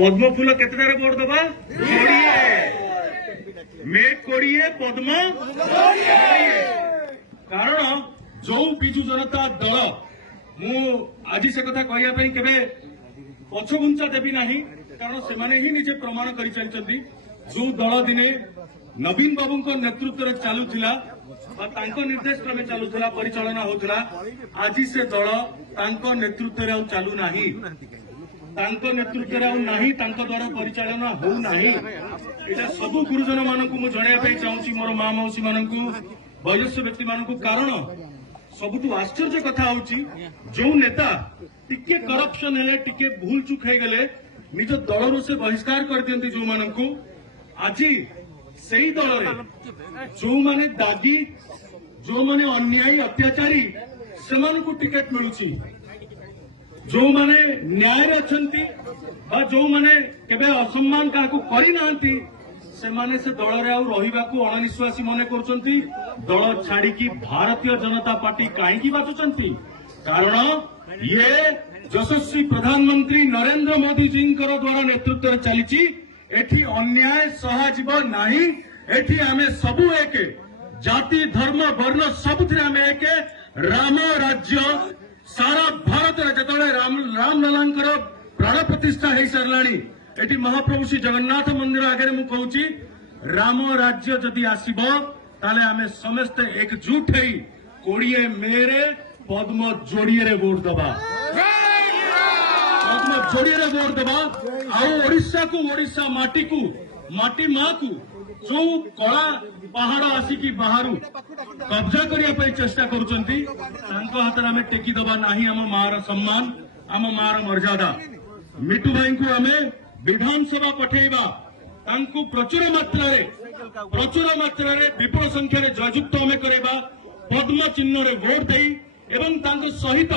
पद्म फूल केतटारे vote दबा 20 met 20 पद्म 20 कारण जो विजु जनता दल मु आज से कथा कहवाई केवे पछघुंचा देवी ना कारण से ही निजे प्रमाण कर चलती जो दल दिने नवीन बाबू नेतृत्व में चलुला निर्देश क्रमे चलुला परिचालना होता आज से दल नेतृत्व में चलुना नेतृत्व द्वारा परिचालना होना यहाँ सब गुरुजन मानक मुझे चाहूँगी मोर माँ मौसी मान वयस्क व्यक्ति मान कारण सबुठ आश्चर्य कथा हूँ जो नेता टिके करप्शन हेले टिके भूल चुक हो गले निज दल से बहिष्कार कर दियंती जो मानक आज से दल जो माने दागी जो माने अन्यायी अत्याचारी से टिकेट मिलू जो माने न्याय अच्छी जो माने केबे असम्मान क्या करना से दल रही अणनिश्वासी मन कर दल छाड़ी भारतीय जनता पार्टी कहीं बाचुंट कारण ये यशस्वी प्रधानमंत्री नरेंद्र मोदी जी द्वारा नेतृत्व चली एठी अन्याय सहाजीव नहीं एठी आमे सबु एक जाति धर्म वर्ण सबुथिरे आमे एक राम राज्य सारा भारत जो रामलाल प्राण प्रतिष्ठा हो साराणी एठी महाप्रभु श्री जगन्नाथ मंदिर आगे मु कहूची राम राज्य जदि आसीब ताले आमे समस्त एकजुट होई 20 मेरे पद्म जोड़िए रे वोट दबा पद्म जोड़िए रे वोट दबा ओडिशा को ओडिशा माटी माँ को जो कला पहाड़ आसिकी बाहर कब्जा करने चेष्टा करुचंती हाथ में टेकी दबा नहीं आम मार सम्मान आम मार मर्यादा मिटू भाई को आम विधानसभा पठेबा प्रचुर मात्रा विपुल संख्यार जययुक्त आम करवा पद्म चिन्ह रे भोट दे एवं सहित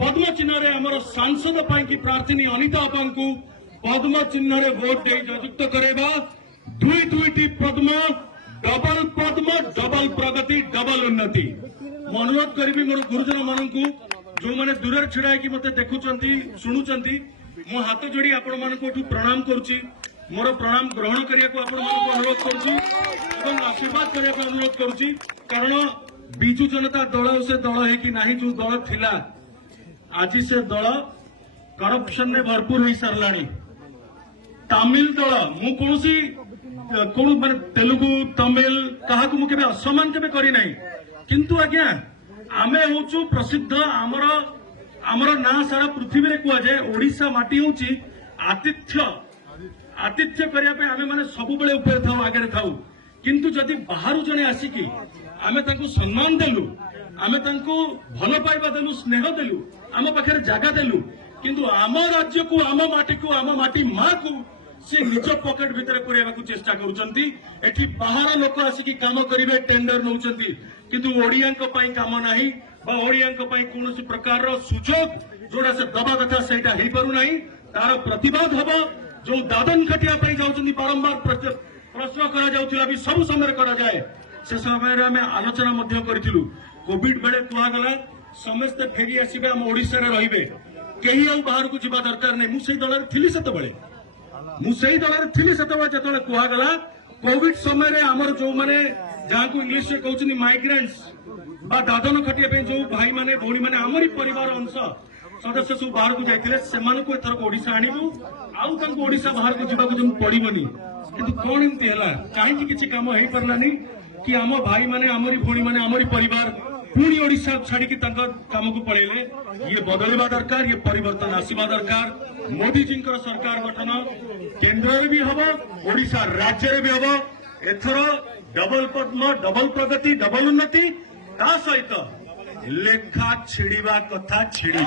पद्म चिन्ह रे आमर सांसद की प्रार्थी अनिता अपा को पद्म चिन्ह रे भोट दे जययुक्त करवा दुईटी पद्म डबल प्रगति डबल उन्नति अनुरोध करी मोर गुरुजन मान जो मैंने दूर छिड़ा मत देखुं शुणुंट मो हाथ जोड़ी आपण मान प्रणाम करुच्ची मोर प्रणाम ग्रहण करने को अनुरोध करुच्ची आशीर्वाद करने को अनुरोध करुच्ची कारण बिजु जनता दल से दल है कि नहीं जो दल थिला आज से दल करप्शन में भरपूर हो सारा तमिल दल मु कौन माने तेलुगु तमिल क्या मुझे असम्मान के करना किंतु आज्ञा आमे हूँ प्रसिद्ध आमर ना सारा पृथ्वी में कहुए ओडिशा माटी हूँ आतिथ्य करने आमे माने सब बेले ऊपर था आगे था किंतु जदि बाहर जने आसिकी आमे तांको सम्मान देलु आमे तांको भल पाइबा देलु स्नेह देलु आम पाखे जगह देलु किंतु आम राज्य को आम माटी माँ को से निज पॉकेट भितर पुरेबा चेष्टा करुचंती एठी बाहर लोक आसिकी काम करिवे टेंडर नउचंती किंतु ओडियांक पई काम नाही बा ओडियांक पई कोनोसी प्रकार रो सुजोग जोड़ा से दबा कथा सेटा हेई परु नाही तार प्रतिवाद हबो जो दादन खटिया पई जाउचंती बारंबार प्रश्न करा जाउथिला भी सब समय करा जाए से समय आम आलोचना मध्य करिथिलु कोविड बेले कुआ गला समस्त फेरी आसीबे हम ओडिसा रे रहिबे केही आ बाहर को जिबा दरकार नै मु सेई दल रे थिली सत बेले जो कहगला कोविड समय आमर जो मैंने जहाँ को इंग्लीश में कहते माइग्रेंट्स दादन खटिया जो भाई माने भौणी माने आमरी परिवार अंश सदस्य सब बाहर को जाते एथर ओडिशा आणबू आउ ओडिशा बाहर को जावाक पड़ोनी कि कौन एमती है कहीं किसी कम हो पारानी कि आम भाई माने आमरी भौणी माने आमरी परिवार पुणी ओडिशा छाड़ी काम को पड़ेले ये बदलवा दरकार ये परिवर्तन आसवा दरकार मोदी जी सरकार गठन केंद्र भी हम ओडिशा राज्य भी हम एथर डबल पद्म डबल प्रगति डबल उन्नति ता सहित लेखा छिड़वा कथा छिड़ी